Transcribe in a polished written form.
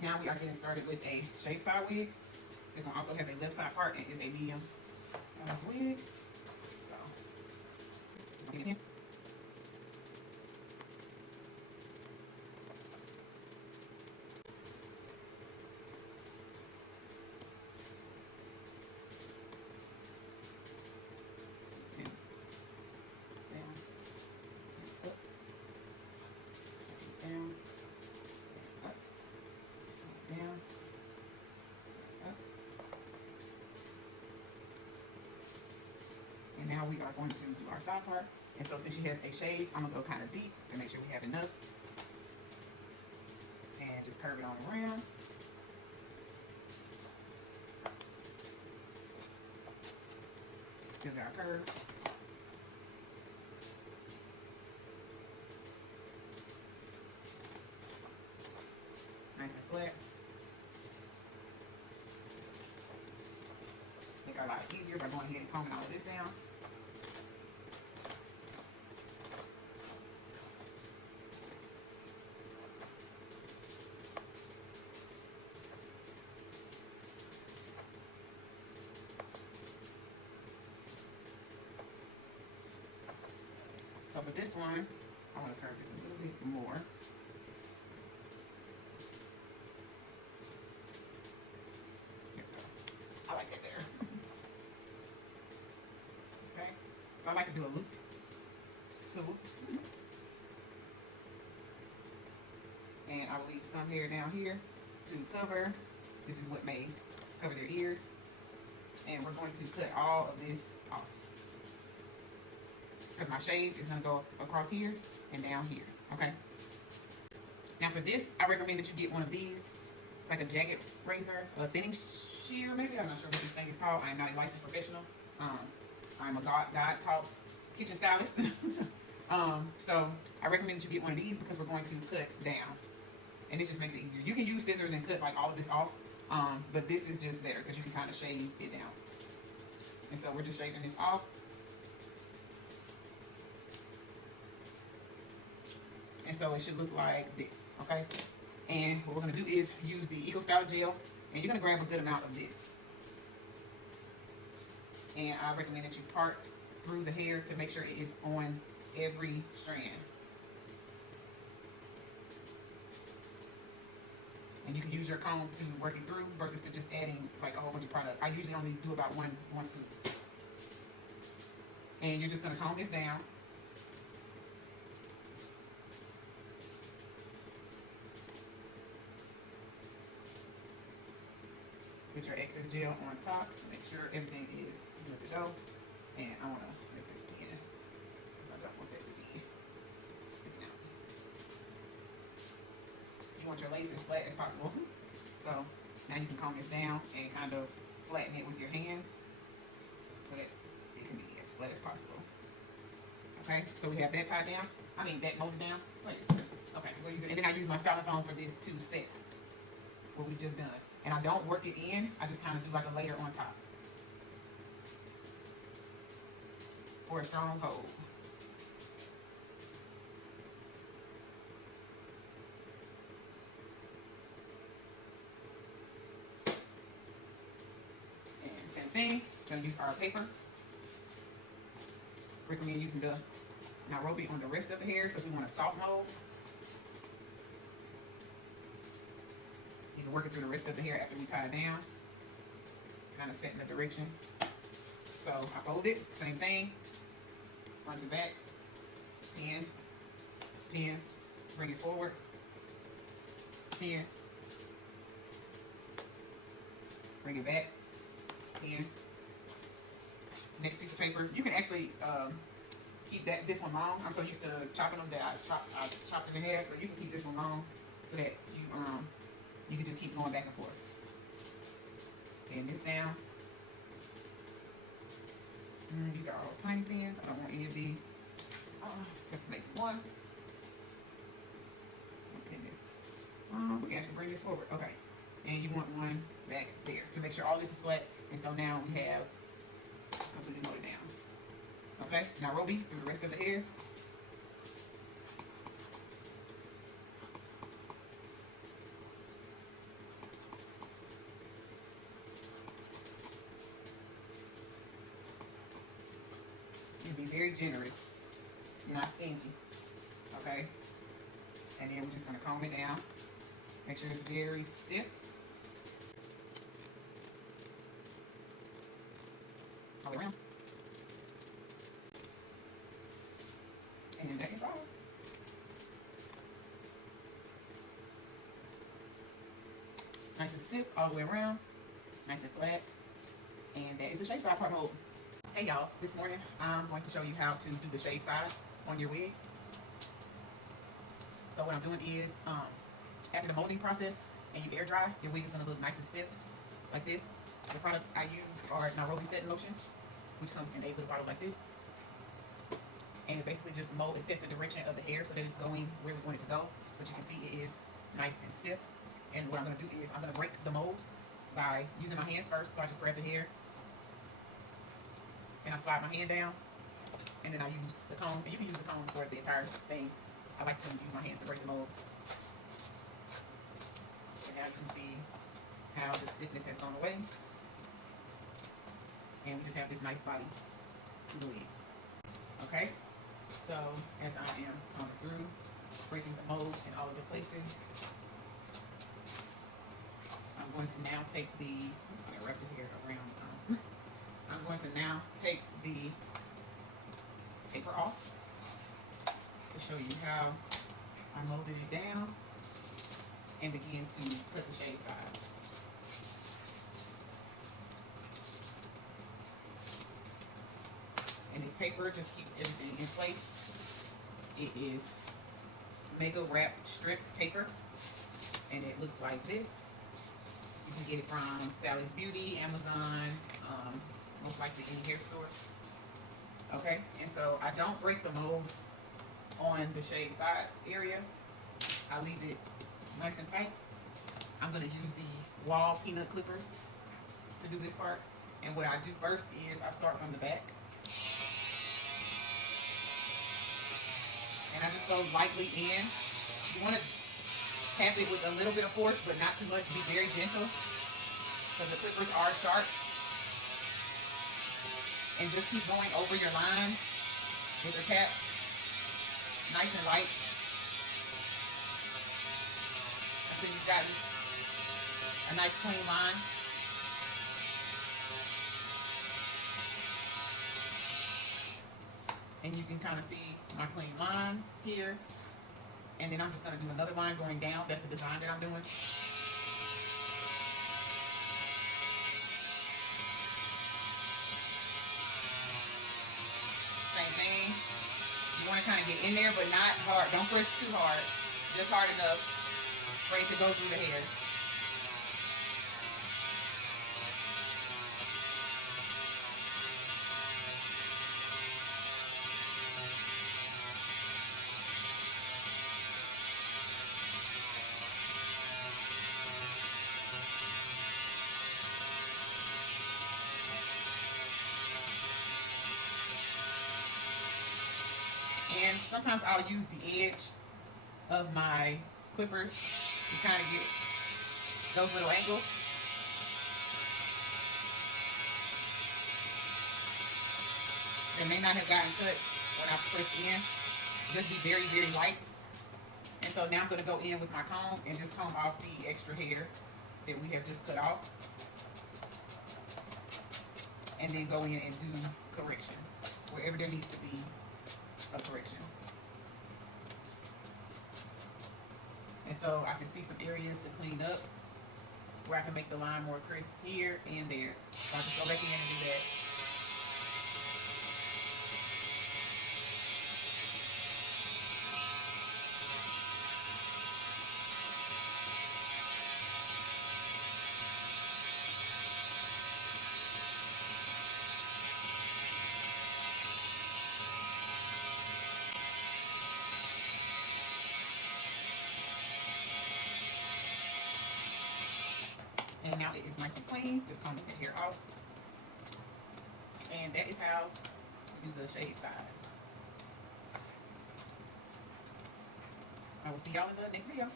Now we are getting started with a shave side wig. This one also has a left side part and is a medium size wig. So, down, up, down, up. And now we are going to do our side part. And so since she has a shade, I'm gonna go kind of deep to make sure we have enough. And just curve it on around. Still got our curve. Nice and flat. Make our life easier by going ahead and combing all of this down. So for this one, I want to curve this a little bit more. I like it there. Okay, so I like to do a loop, swoop, and I will leave some hair down here to cover. This is what may cover their ears, and we're going to cut all of this off because my shave is going to go across here and down here. Okay. Now for this, I recommend that you get one of these. It's like a jagged razor, a thinning shear, maybe. I'm not sure what this thing is called. I'm not a licensed professional. I'm a God-taught kitchen stylist. So I recommend that you get one of these because we're going to cut down. And it just makes it easier. You can use scissors and cut like all of this off. But this is just better because you can kind of shave it down. And so we're just shaving this off. And so it should look like this, okay? And what we're gonna do is use the Eco Style Gel, and you're gonna grab a good amount of this. And I recommend that you part through the hair to make sure it is on every strand. And you can use your comb to work it through versus to just adding like a whole bunch of product. I usually only do about one swoop. And you're just gonna comb this down. Put your excess gel on top to make sure everything is good to go. And I want to make this in because I don't want that to be sticking out. You want your lace as flat as possible. So now you can comb this down and kind of flatten it with your hands so that it can be as flat as possible. Okay, so we have that tied down. I mean that molded down. Please. Okay, we'll use it. And then I use my styling foam for this to set what we just done. And I don't work it in, I just kind of do like a layer on top for a strong hold. And same thing, gonna use our paper. Recommend using the Nairobi on the rest of the hair because we want a soft mold. You can work it through the rest of the hair after we tie it down. Kind of set in the direction. So I fold it, same thing. Front to back. Pin. Pin. Bring it forward. Pin. Bring it back. Pin. Next piece of paper. You can actually keep this one long. I'm so used to chopping them that I chopped it in half, but you can keep this one long so that you can just keep going back and forth. Pin this down. These are all tiny pins. I don't want any of these. Except for maybe one. I'll pin this. We can actually bring this forward. Okay. And you want one back there to make sure all this is flat. And so now we have completely molded down. Okay. Nairobi through the rest of the hair. very generous, not stingy. Okay? And then we're just gonna comb it down. Make sure it's very stiff. All the way around. And that is all. Nice and stiff all the way around. Nice and flat. And that is the shave side part mold. Hey y'all, this morning I'm going to show you how to do the shave side on your wig. So what I'm doing is, after the molding process and you air dry, your wig is going to look nice and stiff like this. The products I used are Nairobi setting lotion, which comes in a little bottle like this. And it basically just it sets the direction of the hair so that it's going where we want it to go. But you can see it is nice and stiff. And what I'm going to do is I'm going to break the mold by using my hands first. So I just grab the hair and I slide my hand down, and then I use the comb. And you can use the comb for the entire thing. I like to use my hands to break the mold. And now you can see how the stiffness has gone away. And we just have this nice body to the wig. Okay? So, as I am coming through, breaking the mold in all of the places, I'm going to now take I'm going to wrap the hair around. I'm going to now take the paper off to show you how I molded it down and begin to cut the shave side. And this paper just keeps everything in place. It is mega wrap strip paper, and it looks like this. You can get it from Sally's Beauty, Amazon, most likely any hair store. Okay, and so I don't break the mold on the shave side area. I leave it nice and tight. I'm going to use the wall peanut clippers to do this part. And what I do first is I start from the back. And I just go lightly in. You want to tap it with a little bit of force, but not too much. Be very gentle, because the clippers are sharp. And just keep going over your lines with your tap, nice and light, until you've gotten a nice clean line. And you can kind of see my clean line here. And then I'm just going to do another line going down. That's the design that I'm doing. Same thing. You want to kind of get in there, but not hard. Don't push too hard. Just hard enough for it to go through the hair. And sometimes I'll use the edge of my clippers to kind of get those little angles. They may not have gotten cut when I pressed in. Just be very, very light. And so now I'm going to go in with my comb and just comb off the extra hair that we have just cut off. And then go in and do corrections wherever there needs to be a correction. And so I can see some areas to clean up where I can make the line more crisp here and there. So I'll just go back in and do that. And now it is nice and clean. Just combing the hair off. And that is how we do the shave side. I will see y'all in the next video.